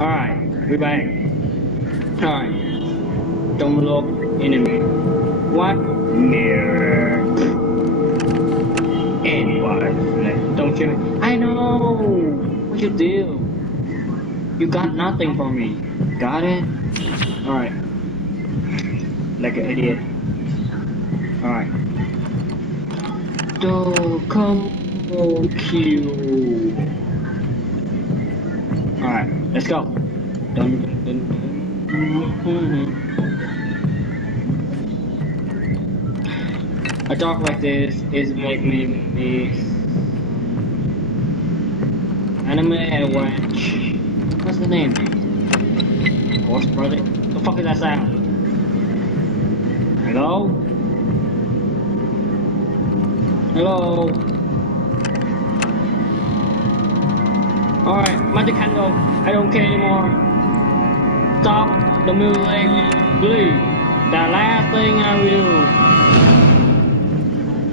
Alright, we're back. Alright, don't look enemy. What? Mirror. Anybody. Don't you? I know! What you do? You got nothing for me. Got it? Alright. Like an idiot. Alright. Do combo Q. Alright, let's go. Dun, dun, dun, dun. A talk like this is make me anime watch. What's the name? Ghost Project? The fuck is that sound? Hello? Hello? Alright, Magic Candle, I don't care anymore. Stop the music, please. The last thing I will do.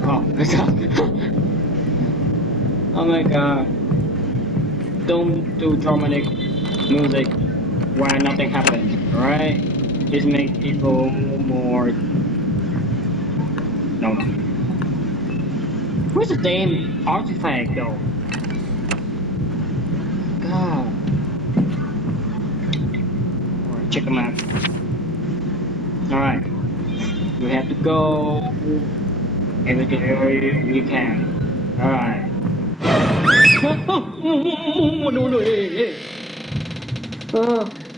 Oh, it's up. Oh my god. Don't do dramatic music where nothing happens, alright? Just make people more... No. Where's the damn artifact though? God. Alright, check them out. Alright. We have to go every area we can. Alright. Oh, no, hey.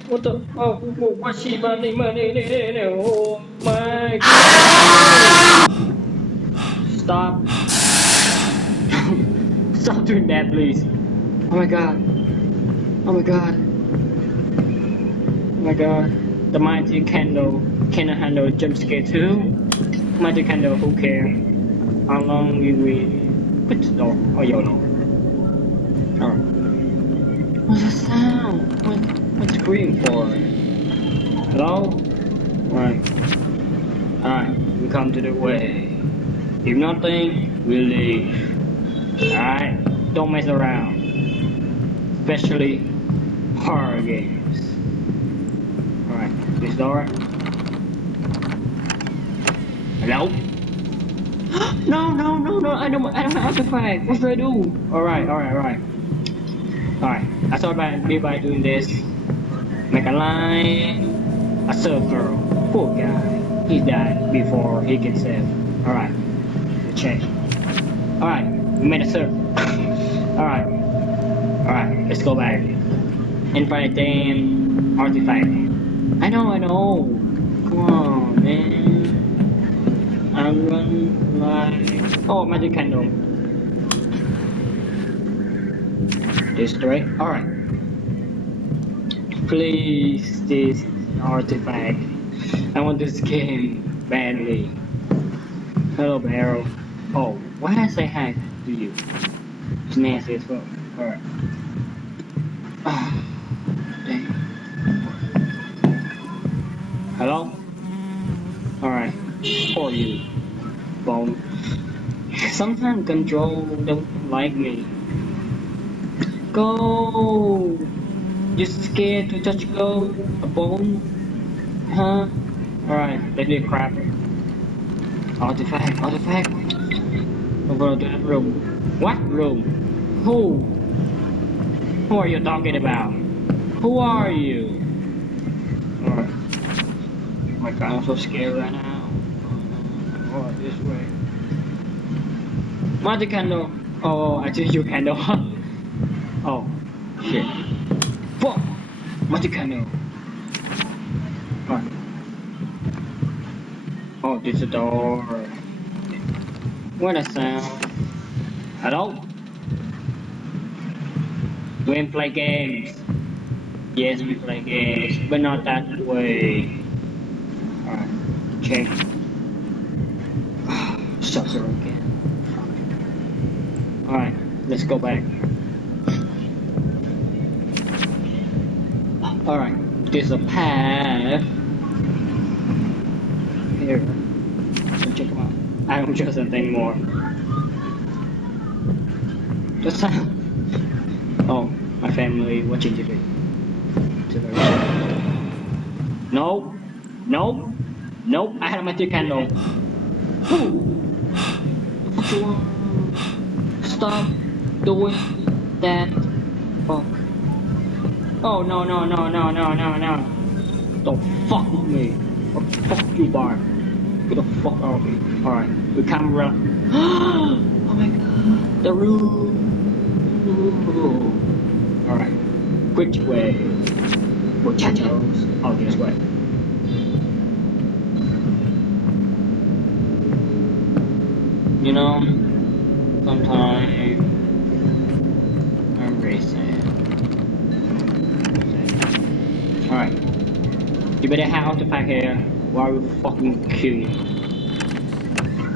What the? Oh, what's she money? Oh my god. Stop. Stop doing that, please. Oh my god. Oh my god. Oh my god. The mighty candle cannot handle jump scare too. Mighty candle, who care? How long will we put the door? Oh, YOLO. Alright. What's that sound? What's screaming for? Hello? Alright. Alright, we come to the way. If nothing, we leave. Alright? Don't mess around. Especially horror games. Alright, this door. Hello? No, I don't have artifact. What should I do? Alright. Alright, I thought about doing this. Make a line, a circle. Poor guy. He died before he can save. Alright, check. Alright, we made a circle. Alright, let's go back. And find a damn artifact. I know. Come on, man. I'm running like... Oh, magic candle. Destroy. Alright. Please, this artifact. I want this game badly. Hello, Barrel. Oh, why did I say hi to you? It's nasty as well. Alright. Dang. Hello? Alright. For you, Bone. Sometimes control don't like me. Go! You scared to touch go a bone? Huh? Alright, let me crap. Artifact. I'm gonna do that room. What room? Who are you talking about? Who are you? Alright. Oh my god, I'm so scared right now. Oh, this way. Magic candle. Oh, I think you candle. Oh, shit. Fuck! Magic candle. Alright. Oh, this is the door. What a sound. Hello? We play games. Yes, we play games, but not that way. Alright, check. Shut her again. Alright, let's go back. Alright, there's a path. Here. So check them out. I don't trust anything more. Just oh, my family watching TV. Nope. Nope. Nope. I had my magic candle. Ooh. Fuck you want? Stop doing that. Fuck. Oh no no no no no no no. Don't fuck with me. Or fuck you, Bart. Get the fuck out of me. Alright. The camera. Oh my god. The room. Alright. Which way? Muchachos. Oh, this way. You know, sometimes I'm very sad. Alright. You better have out the pack here while we fucking kill you.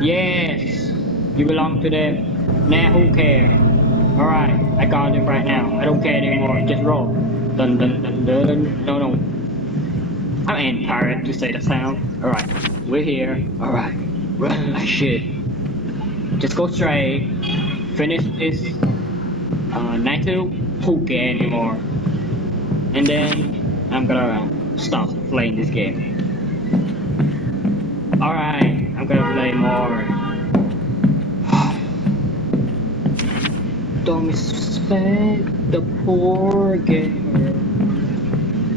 Yes! You belong to them. Nah, who cares? Alright, I got them right now. I don't care anymore. Just roll. Dun dun dun dun. No, no. I'm an pirate to say the sound. Alright, we're here. Alright, run like shit. Just go straight. Finish this. Not to poke anymore. And then I'm gonna stop playing this game. Alright, I'm gonna play more. Don't respect the poor gamer.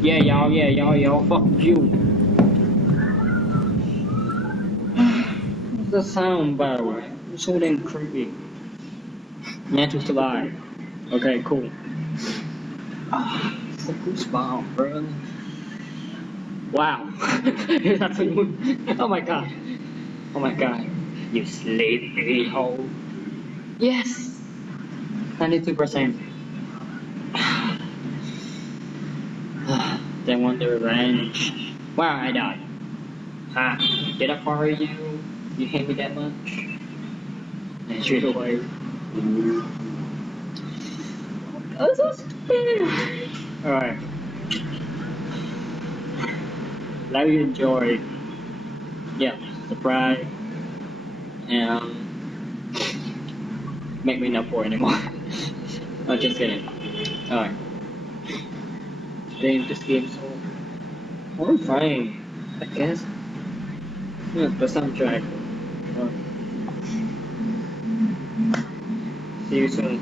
Yeah, y'all, fuck you. What's the sound, by the way? It's so damn creepy. Meant to survive. Okay, cool. It's a goosebump, bro. Wow. That's a good. Oh my god. Oh my god. You sleepy hole. Yes. 92%. They want the revenge. Wow, I died. Ha. Did I fire you? You hate me that much? And straight away. Oh, so stupid. Alright. Let you enjoy. Yeah, surprise. And make me not poor anymore. Oh, just kidding. Alright. Damn, this game's so horrifying, I guess. Yeah, the soundtrack. See you soon.